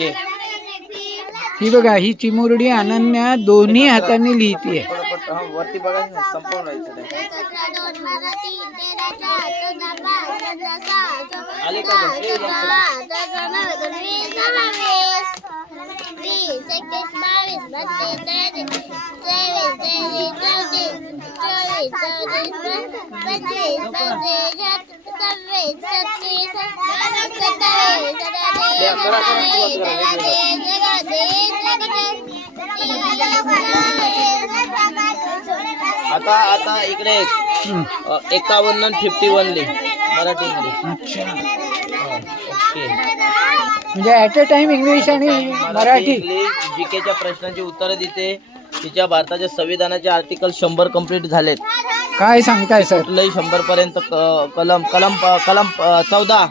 घे. ही बघा, ही चिमुरडी अनन्या दोन्ही हाताने लिहितीये. वरती बघा ना, संपूर्ण राहायचं ते. आले का बघ? आता आता इकडे 51 आणि 51 लिह मराठीमध्ये. अच्छा, ओके. म्हणजे ऍट अ टाइम इंग्लिश आणि मराठी. जीकेच्या प्रश्नांची उत्तरं देते. तिच्या भारताच्या संविधानाचे आर्टिकल 100 कंप्लीट झालेत. काय सांगताय सर? कुठलंही 100 पर्यंत कलम 14